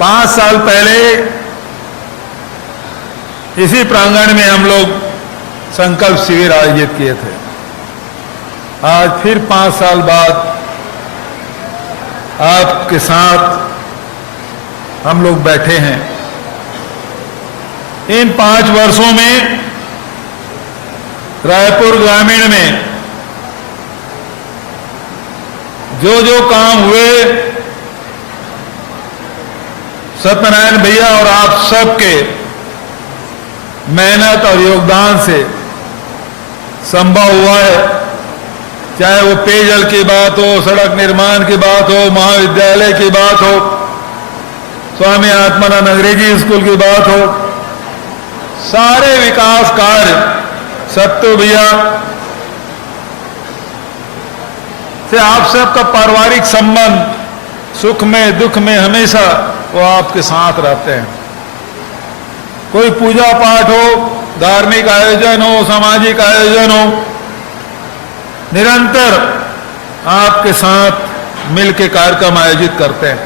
5 साल पहले इसी प्रांगण में हम लोग संकल्प शिविर आयोजित किए थे। आज फिर 5 साल बाद आपके साथ हम लोग बैठे हैं। इन 5 वर्षों में रायपुर ग्रामीण में जो जो काम हुए सत्यनारायण भैया और आप सबके मेहनत और योगदान से संभव हुआ है। चाहे वो पेयजल की बात हो, सड़क निर्माण की बात हो, महाविद्यालय की बात हो, स्वामी आत्मानंद अंग्रेजी स्कूल की बात हो, सारे विकास कार्य सत्तू भैया से आप सबका पारिवारिक संबंध सुख में दुख में हमेशा वो आपके साथ रहते हैं। कोई पूजा पाठ हो, धार्मिक आयोजन हो, सामाजिक आयोजन हो, निरंतर आपके साथ मिलकर कार्यक्रम आयोजित करते हैं।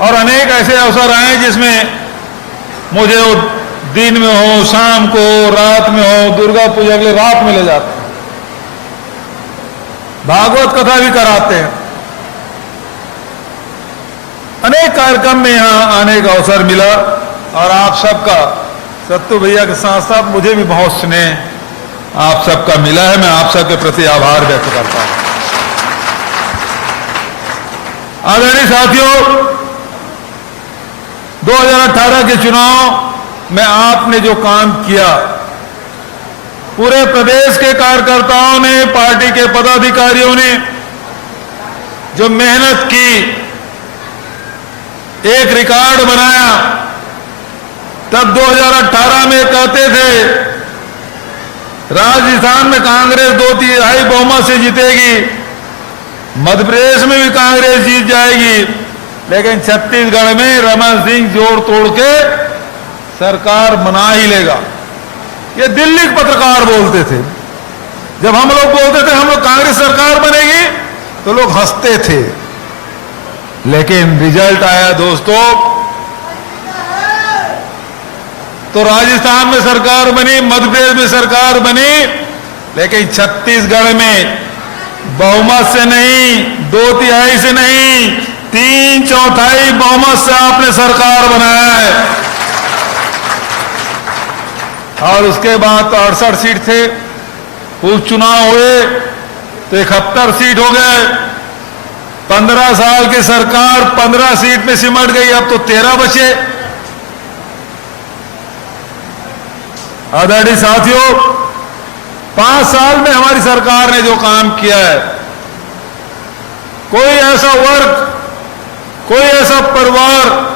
और अनेक ऐसे अवसर आए जिसमें मुझे वो दिन में हो, शाम को, रात में हो, दुर्गा पूजा के लिए रात में ले जाते हैं, भागवत कथा भी कराते हैं। अनेक कार्यक्रम में यहां आने का अवसर मिला और आप सबका सत्तू भैया के साथ साथ मुझे भी बहुत स्नेह आप सबका मिला है। मैं आप सबके प्रति आभार व्यक्त करता हूं। आदरणीय साथियों, 2018 के चुनाव में आपने जो काम किया, पूरे प्रदेश के कार्यकर्ताओं ने, पार्टी के पदाधिकारियों ने जो मेहनत की, एक रिकॉर्ड बनाया। तब 2018 में कहते थे राजस्थान में कांग्रेस 2/3 बहुमत से जीतेगी, मध्य प्रदेश में भी कांग्रेस जीत जाएगी, लेकिन छत्तीसगढ़ में रमन सिंह जोड़ तोड़ के सरकार बना ही लेगा। ये दिल्ली के पत्रकार बोलते थे। जब हम लोग बोलते थे हम लोग कांग्रेस सरकार बनेगी तो लोग हंसते थे, लेकिन रिजल्ट आया दोस्तों, तो राजस्थान में सरकार बनी, मध्य प्रदेश में सरकार बनी, लेकिन छत्तीसगढ़ में बहुमत से नहीं, 2/3 से नहीं, 3/4 बहुमत से आपने सरकार बनाया है। और उसके बाद तो 68 सीट थे, उपचुनाव हुए तो 71 सीट हो गए। 15 साल की सरकार 15 सीट में सिमट गई, अब तो 13 बचे। आदरणीय साथियों, 5 साल में हमारी सरकार ने जो काम किया है, कोई ऐसा वर्ग, कोई ऐसा परिवार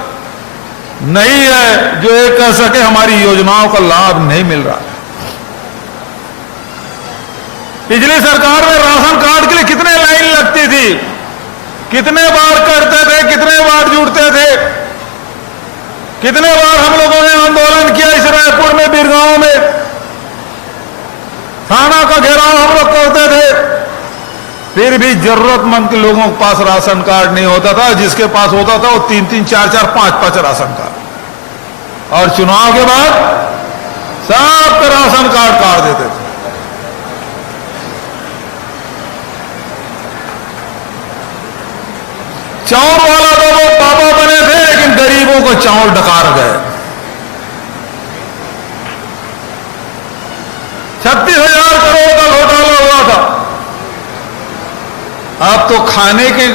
नहीं है जो ये कह सके हमारी योजनाओं का लाभ नहीं मिल रहा। पिछली सरकार में राशन कार्ड के लिए कितने लाइन लगती थी, कितने बार करते थे, कितने बार जुड़ते थे, कितने बार हम लोगों ने आंदोलन किया इस रायपुर में, बिरगांव में, थाना का घेराव हम लोग करते थे, फिर भी जरूरतमंद के लोगों के पास राशन कार्ड नहीं होता था। जिसके पास होता था वो 3-3, 4-4, 5-5 राशन कार्ड, और चुनाव के बाद सबका राशन कार्ड काट देते थे। चावल वाला तो वो बाबा बने थे, लेकिन गरीबों को चावल डकार गए। 36,000 करोड़ का घोटाला हुआ था। अब तो खाने के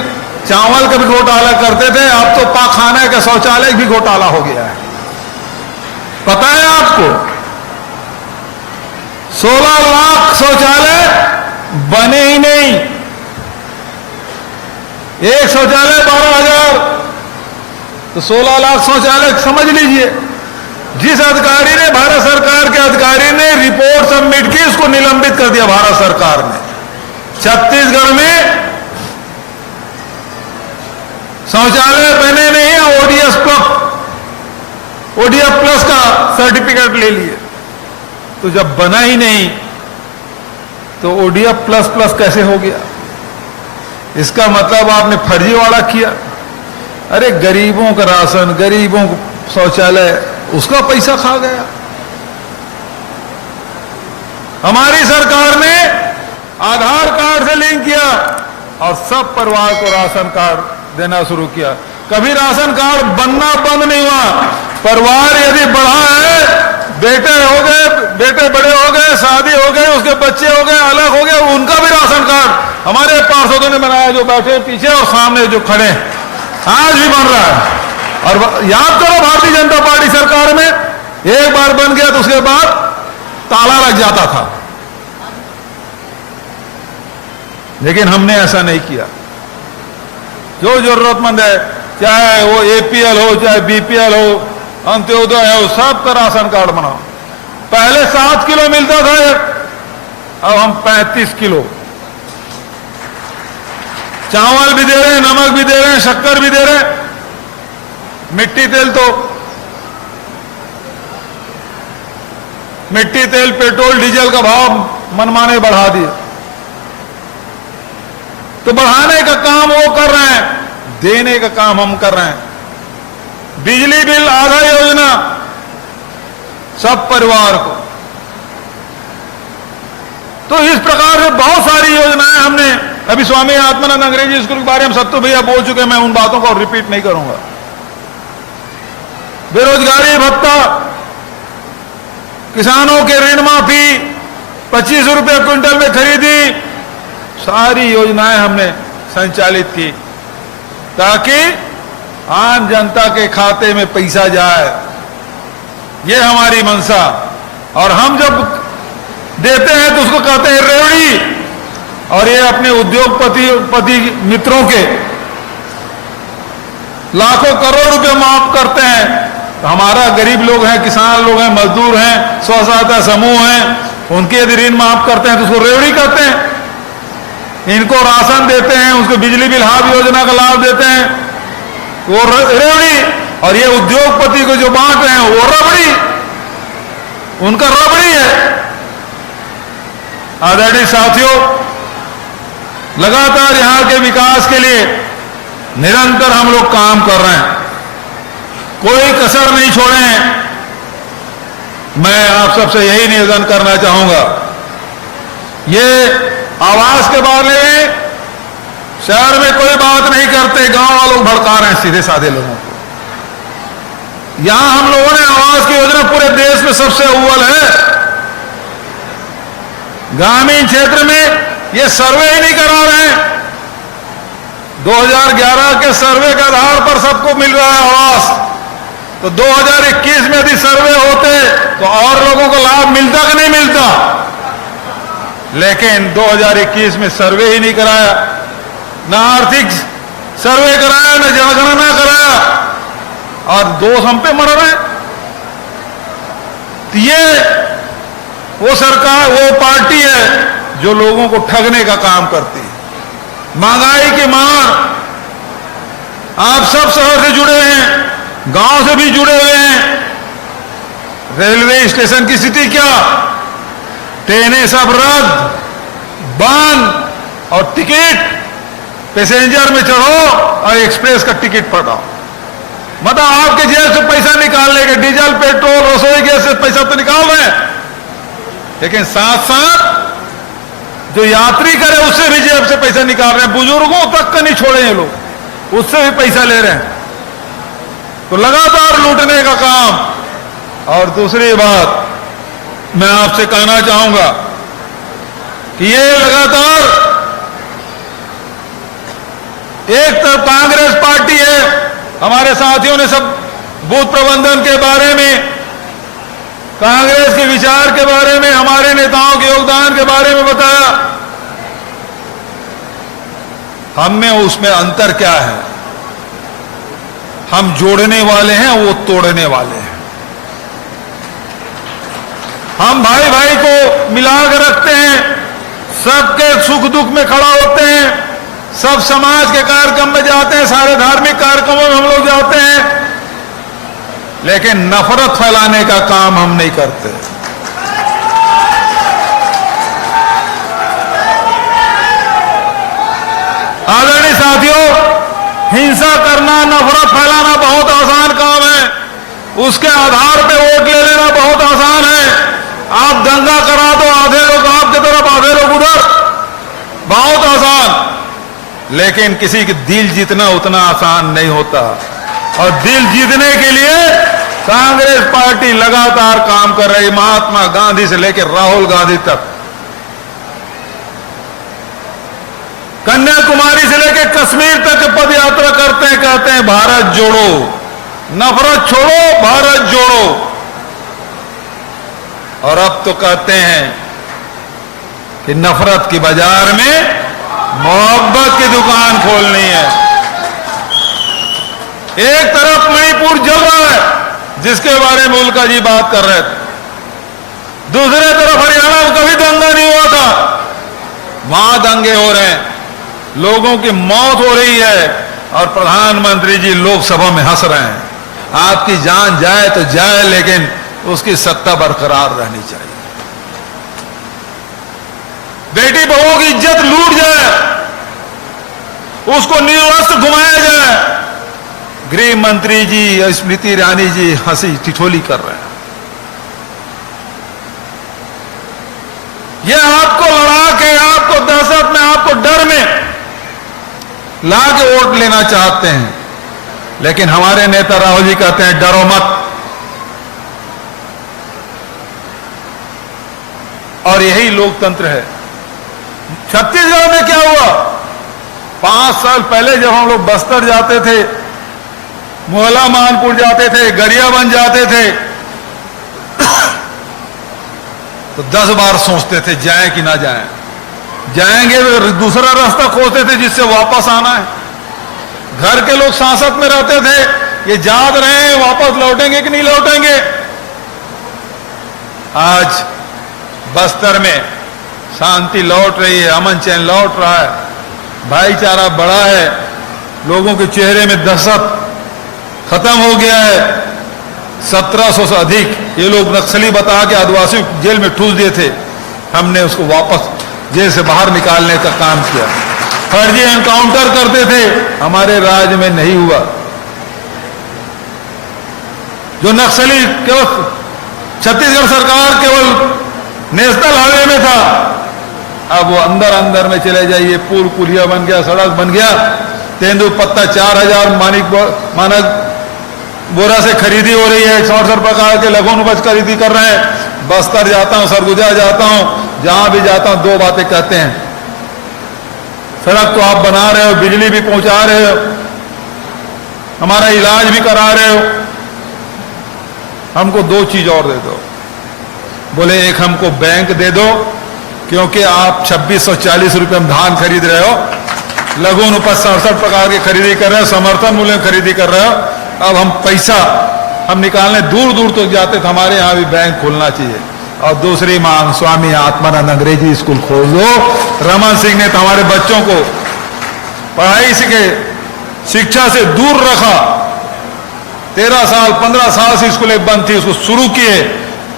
चावल का भी घोटाला करते थे, अब तो पाखाने का शौचालय भी घोटाला हो गया है। पता है आपको, 16 लाख शौचालय बने ही नहीं। एक शौचालय 12,000, तो 16 लाख शौचालय समझ लीजिए। जिस अधिकारी ने, भारत सरकार के अधिकारी ने रिपोर्ट सबमिट की, उसको निलंबित कर दिया भारत सरकार ने। छत्तीसगढ़ में शौचालय बने नहीं, ओडीएफ प्लस का सर्टिफिकेट ले लिए। तो जब बना ही नहीं तो ओडीएफ प्लस कैसे हो गया? इसका मतलब आपने फर्जीवाड़ा किया। अरे गरीबों का राशन, गरीबों को शौचालय, उसका पैसा खा गया। हमारी सरकार ने आधार कार्ड से लिंक किया और सब परिवार को राशन कार्ड देना शुरू किया। कभी राशन कार्ड बनना बंद नहीं हुआ। परिवार यदि बढ़ा है, बेटे हो गए, बेटे बड़े हो गए, शादी हो गई, उसके बच्चे हो गए, अलग हो गए, उनका भी राशन कार्ड हमारे पार्षदों ने बनाया, जो बैठे पीछे और सामने जो खड़े, आज भी बन रहा है। और याद करो, भारतीय जनता पार्टी सरकार में एक बार बन गया तो उसके बाद ताला लग जाता था, लेकिन हमने ऐसा नहीं किया। जो जरूरतमंद है, चाहे वो एपीएल हो, चाहे बीपीएल हो, अंत्योदय हो, सबका राशन कार्ड बनाओ। पहले 7 किलो मिलता था, अब हम 35 किलो चावल भी दे रहे हैं, नमक भी दे रहे हैं, शक्कर भी दे रहे हैं। मिट्टी तेल पेट्रोल डीजल का भाव मनमाने बढ़ा दिए, तो बढ़ाने का काम वो कर रहे हैं, देने का काम हम कर रहे हैं। बिजली बिल आधा योजना सब परिवार को। तो इस प्रकार से बहुत सारी योजनाएं हमने, अभी स्वामी आत्मानंद अंग्रेजी स्कूल के बारे में सत्तू भैया बोल चुके, मैं उन बातों को रिपीट नहीं करूंगा। बेरोजगारी भत्ता, किसानों के ऋण माफी, 25 रुपए क्विंटल में खरीदी, सारी योजनाएं हमने संचालित की ताकि आम जनता के खाते में पैसा जाए। ये हमारी मंशा। और हम जब देते हैं तो उसको कहते हैं रेवड़ी, और ये अपने उद्योगपति मित्रों के लाखों करोड़ रुपए माफ करते हैं। तो हमारा गरीब लोग हैं, किसान लोग हैं, मजदूर हैं, स्व सहायता समूह हैं, उनके यदि ऋण माफ करते हैं तो उसको रेवड़ी कहते हैं। इनको राशन देते हैं, उसको बिजली बिल हाफ योजना का लाभ देते हैं, वो रेवड़ी। और ये उद्योगपति को जो बांट रहे हैं वो रबड़ी, उनका रबड़ी है। आदरणीय साथियों, लगातार यहां के विकास के लिए निरंतर हम लोग काम कर रहे हैं, कोई कसर नहीं छोड़े हैं। मैं आप सबसे यही निवेदन करना चाहूंगा, ये आवास के बारे में शहर में कोई बात नहीं करते, गांव वालों भड़का रहे हैं सीधे साधे लोगों को। यहां हम लोगों ने आवास की योजना पूरे देश में सबसे अव्वल है। ग्रामीण क्षेत्र में ये सर्वे ही नहीं करा रहे हैं। 2011 के सर्वे के आधार पर सबको मिल रहा है आवास, तो 2021 में यदि सर्वे होते तो और लोगों को लाभ मिलता कि नहीं मिलता। लेकिन 2021 में सर्वे ही नहीं कराया, ना आर्थिक सर्वे कराया, ना जनगणना कराया, और दोष हम पे मर रहे। तो ये वो सरकार, वो पार्टी है जो लोगों को ठगने का काम करती है। महंगाई की मार, आप सब शहर से जुड़े हैं, गांव से भी जुड़े हुए हैं। रेलवे स्टेशन की स्थिति क्या, ट्रेनें सब रद्द, बंद, और टिकट पैसेंजर में चढ़ो और एक्सप्रेस का टिकट पटाओ। मतलब आपके जेब से पैसा निकालने के, डीजल पेट्रोल रसोई गैस से पैसा तो निकाल रहे हैं, लेकिन साथ साथ जो यात्री करे उससे भी जेब से पैसा निकाल रहे हैं। बुजुर्गों तक का नहीं छोड़े ये लोग, उससे भी पैसा ले रहे हैं। तो लगातार लूटने का काम। और दूसरी बात मैं आपसे कहना चाहूंगा कि ये लगातार एक तरफ कांग्रेस पार्टी है, हमारे साथियों ने सब बूथ प्रबंधन के बारे में, कांग्रेस के विचार के बारे में, हमारे नेताओं के योगदान के बारे में बताया। हम में उसमें अंतर क्या है, हम जोड़ने वाले हैं, वो तोड़ने वाले हैं। हम भाई भाई को मिलाकर रखते हैं, सबके सुख दुख में खड़ा होते हैं, सब समाज के कार्यक्रम में जाते हैं, सारे धार्मिक कार्यक्रमों में हम लोग जाते हैं, लेकिन नफरत फैलाने का काम हम नहीं करते। आदरणीय साथियों, हिंसा करना, नफरत उसके आधार पे वोट ले लेना बहुत आसान है। आप दंगा करा दो, आधे लोग आपकी तरफ आधे लोग उधर, बहुत आसान। लेकिन किसी के दिल जीतना उतना आसान नहीं होता। और दिल जीतने के लिए कांग्रेस पार्टी लगातार काम कर रही, महात्मा गांधी से लेकर राहुल गांधी तक, कन्याकुमारी से लेकर कश्मीर तक पद यात्रा करते हैं, कहते हैं भारत जोड़ो, नफरत छोड़ो, भारत जोड़ो। और अब तो कहते हैं कि नफरत की बाजार में मोहब्बत की दुकान खोलनी है। एक तरफ मणिपुर जल रहा है, जिसके बारे में उल्का जी बात कर रहे थे, दूसरे तरफ हरियाणा में कभी दंगा नहीं हुआ था, वहां दंगे हो रहे हैं, लोगों की मौत हो रही है, और प्रधानमंत्री जी लोकसभा में हंस रहे हैं। आपकी जान जाए तो जाए, लेकिन उसकी सत्ता बरकरार रहनी चाहिए। बेटी बहुओं की इज्जत लूट जाए, उसको निर्वस्त्र घुमाया जाए, गृह मंत्री जी स्मृति ईरानी जी हंसी ठिठोली कर रहे हैं। ये आपको लड़ा के, आपको दहशत में, आपको डर में ला के वोट लेना चाहते हैं। लेकिन हमारे नेता राहुल जी कहते हैं डरो मत। और यही लोकतंत्र है। छत्तीसगढ़ में क्या हुआ? 5 साल पहले जब हम लोग बस्तर जाते थे, मोहला मानपुर जाते थे, गरियाबंद जाते थे, तो 10 बार सोचते थे जाएं कि ना जाएं। जाएंगे तो दूसरा रास्ता खोजते थे जिससे वापस आना है। घर के लोग सांसत में रहते थे, ये जाग रहे हैं वापस लौटेंगे कि नहीं लौटेंगे। आज बस्तर में शांति लौट रही है, अमन चैन लौट रहा है, भाईचारा बढ़ा है, लोगों के चेहरे में दहशत खत्म हो गया है। 1700 से अधिक ये लोग नक्सली बता के आदिवासियों को जेल में ठूस दिए थे, हमने उसको वापस जेल से बाहर निकालने का काम किया। फर्जी एनकाउंटर करते थे, हमारे राज्य में नहीं हुआ। जो नक्सली केवल छत्तीसगढ़ सरकार केवल नेशनल हाईवे में था, अब वो अंदर अंदर में चले जाइए, पुल पुलिया बन गया, सड़क बन गया। तेंदुपत्ता 4000 मानक बोरा से खरीदी हो रही है, 168 प्रकार के लघु उपज खरीदी कर रहे हैं। बस्तर जाता हूं, सरगुजा जाता हूं, जहां भी जाता हूं 2 बातें कहते हैं। सड़क तो आप बना रहे हो, बिजली भी पहुंचा रहे हो, हमारा इलाज भी करा रहे हो, हमको 2 चीज और दे दो। बोले एक हमको बैंक दे दो, क्योंकि आप 2640 रुपये में धान खरीद रहे हो, लघु उपज 67 प्रकार की खरीदी कर रहे हो, समर्थन मूल्य खरीदी कर रहे हो। अब हम पैसा हम निकालने दूर दूर तक जाते थे, हमारे यहाँ भी बैंक खोलना चाहिए। और दूसरी मांग, स्वामी आत्मानंद अंग्रेजी स्कूल खोल दो। रमन सिंह ने तो हमारे बच्चों को पढ़ाई के शिक्षा से दूर रखा। 13 साल 15 साल से स्कूलें बंद थी, उसको शुरू किए,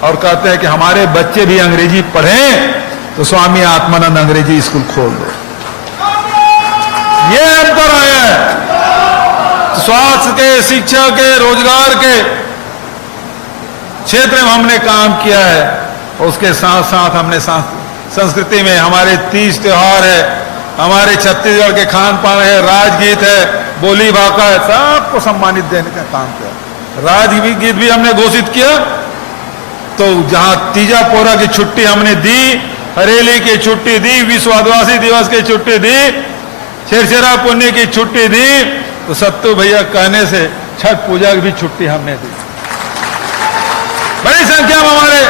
और कहते हैं कि हमारे बच्चे भी अंग्रेजी पढ़ें, तो स्वामी आत्मानंद अंग्रेजी स्कूल खोल दो। ये अंतर आया है। स्वास्थ्य के, शिक्षा के, रोजगार के क्षेत्र में हमने काम किया है। उसके साथ साथ हमने संस्कृति में हमारे 30 त्योहार है, हमारे छत्तीसगढ़ के खान पान है, राजगीत है, बोली भाषा है, सबको सम्मानित देने का काम किया। राजगीत भी हमने घोषित किया। तो जहां तीजा पोरा की छुट्टी हमने दी, हरेली की छुट्टी दी, विश्व आदिवासी दिवस की छुट्टी दी, छेरछेरा पुण्य की छुट्टी दी, तो सत्तू भैया कहने से छठ पूजा की भी छुट्टी हमने दी। बड़ी संख्या में हमारे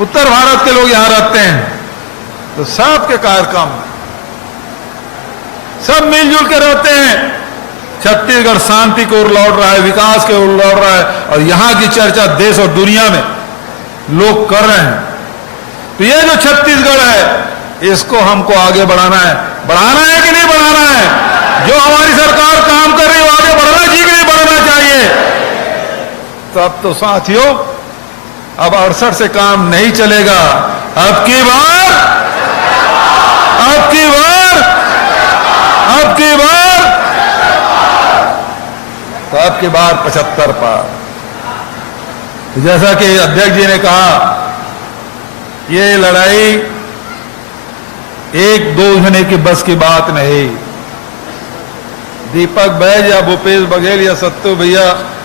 उत्तर भारत के लोग यहां रहते हैं, तो सबके कार्यक्रम सब मिलजुल के रहते हैं। छत्तीसगढ़ शांति की ओर लौट रहा है, विकास की ओर लौट रहा है, और यहां की चर्चा देश और दुनिया में लोग कर रहे हैं। तो ये जो छत्तीसगढ़ है, इसको हमको आगे बढ़ाना है। बढ़ाना है कि नहीं बढ़ाना है? जो हमारी सरकार काम कर रही है, वो आगे बढ़ना चाहिए कि नहीं बढ़ना चाहिए? तो अब तो साथियों, अब 68 से काम नहीं चलेगा। अब की बार, अब की बार, अब की बार तो अब की बार 75 पार। जैसा कि अध्यक्ष जी ने कहा, ये लड़ाई एक दो जने की बस की बात नहीं। दीपक बैज या भूपेश बघेल या सत्तू भैया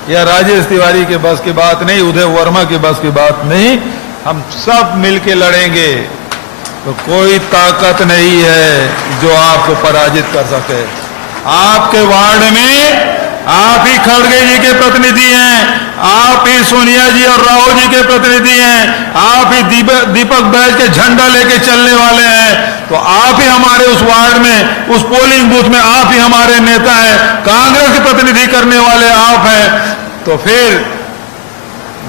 या राजेश तिवारी के बस की बात नहीं, उदय वर्मा की बस की बात नहीं। हम सब मिलके लड़ेंगे तो कोई ताकत नहीं है जो आपको पराजित कर सके। आपके वार्ड में आप ही खड़गे जी के प्रतिनिधि हैं, आप ही सोनिया जी और राहुल जी के प्रतिनिधि हैं, आप ही दीपक बैज के झंडा लेके चलने वाले हैं। तो आप ही हमारे उस वार्ड में, उस पोलिंग बूथ में आप ही हमारे नेता हैं, कांग्रेस के प्रतिनिधि करने वाले आप हैं। तो फिर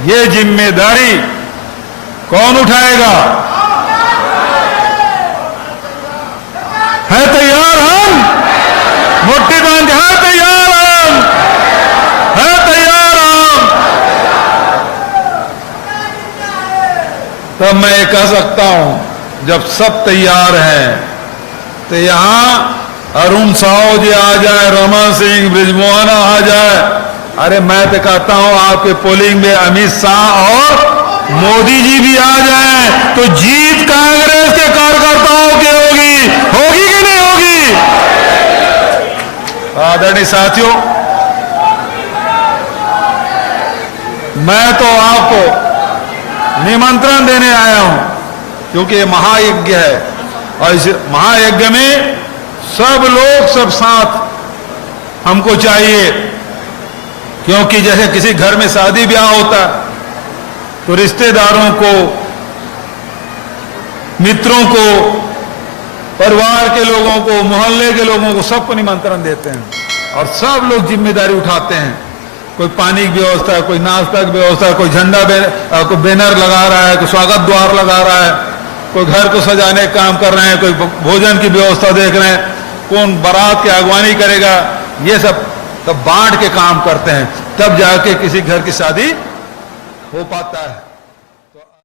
ये जिम्मेदारी कौन उठाएगा? है तैयार हम? मुट्ठी बांध के है तैयार हम? है तैयार हम? तब मैं ये कह सकता हूं, जब सब तैयार हैं तो यहां अरुण साहू जी आ जाए, रमन सिंह, बृजमोहन आ जाए। अरे मैं तो कहता हूं आपके पोलिंग में अमित शाह और मोदी जी भी आ जाएं तो जीत कांग्रेस के कार्यकर्ताओं की होगी। होगी कि नहीं होगी? आदरणीय साथियों, मैं तो आपको निमंत्रण देने आया हूं क्योंकि ये महायज्ञ है और इस महायज्ञ में सब लोग सब साथ हमको चाहिए। क्योंकि जैसे किसी घर में शादी ब्याह होता तो रिश्तेदारों को, मित्रों को, परिवार के लोगों को, मोहल्ले के लोगों को, सबको निमंत्रण देते हैं और सब लोग जिम्मेदारी उठाते हैं। कोई पानी की व्यवस्था, कोई नाश्ता की व्यवस्था, कोई झंडा कोई बैनर लगा रहा है, कोई स्वागत द्वार लगा रहा है, कोई घर को सजाने का काम कर रहे हैं, कोई भोजन की व्यवस्था देख रहे हैं, कौन बारात की अगवानी करेगा। ये सब बांट के काम करते हैं, तब जाके किसी घर की शादी हो पाता है।